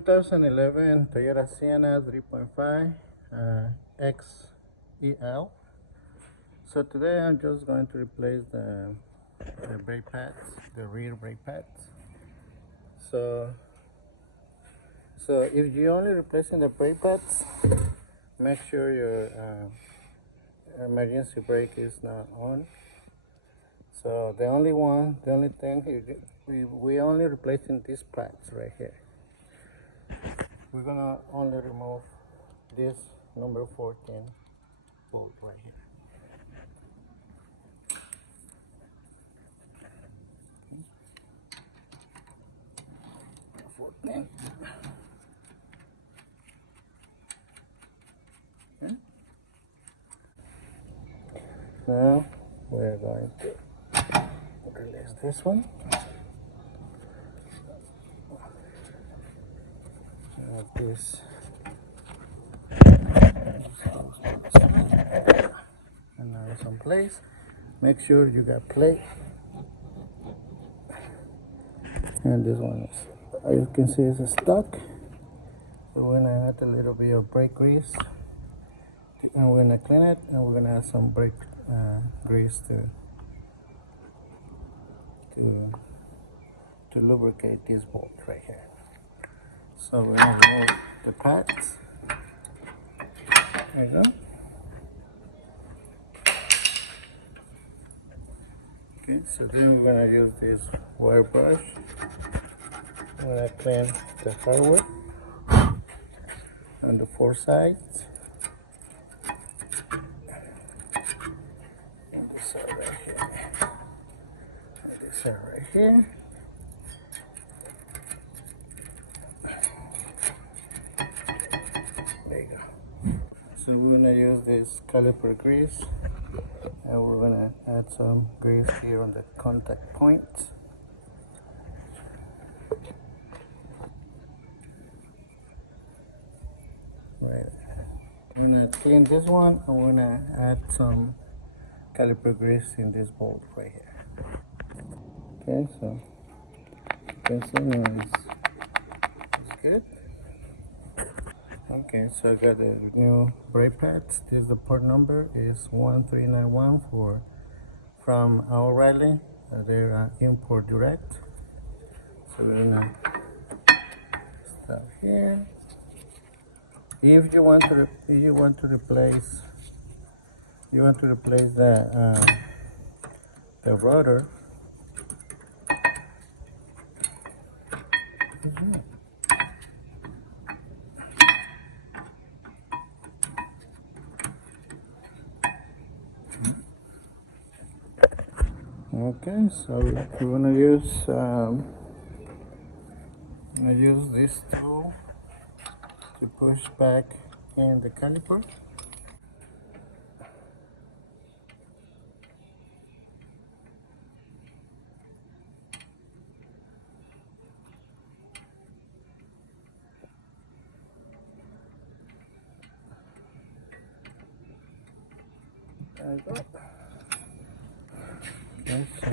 2011 Toyota Sienna 3.5 XEL. So today I'm just going to replace the brake pads, the rear brake pads. So if you're only replacing the brake pads, make sure your emergency brake is not on. So the only thing we only replacing these pads right here. We're gonna only remove this number 14 bolt right here. 14. Okay. Now we're going to release this one. This and now it's in place. Make sure you got plate, and this one is, as you can see, it's stuck. So we're gonna add a little bit of brake grease, and we're gonna clean it, and we're gonna add some brake grease to lubricate this bolt right here. So we're gonna remove the pads. There you go. Okay, so then we're gonna use this wire brush. I'm gonna clean the hardware on the four sides. And this side right here. And this side right here. There you go. So we're gonna use this caliper grease, and we're gonna add some grease here on the contact points. Right. I'm gonna clean this one, and we're gonna add some caliper grease in this bolt right here. Okay, so you can see now it's good. Okay, so I got the new brake pads. This is the part number is 1391 from O'Reilly. They're import direct. So we're gonna start here. If you want to replace the rotor. Okay, so we're gonna use this tool to push back in the caliper. There you go. Okay, so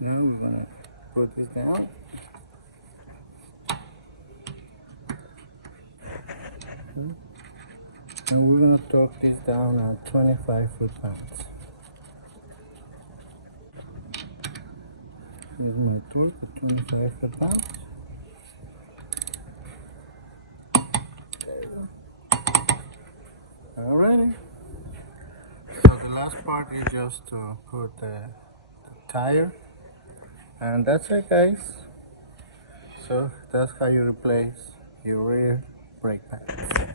now we're gonna put this down. And we're gonna torque this down at 25 foot-pounds. Here's my torque at 25 foot-pounds. There you go. Alrighty. So the last part is just to put the tire, and that's it, guys. So that's how you replace your rear brake pads.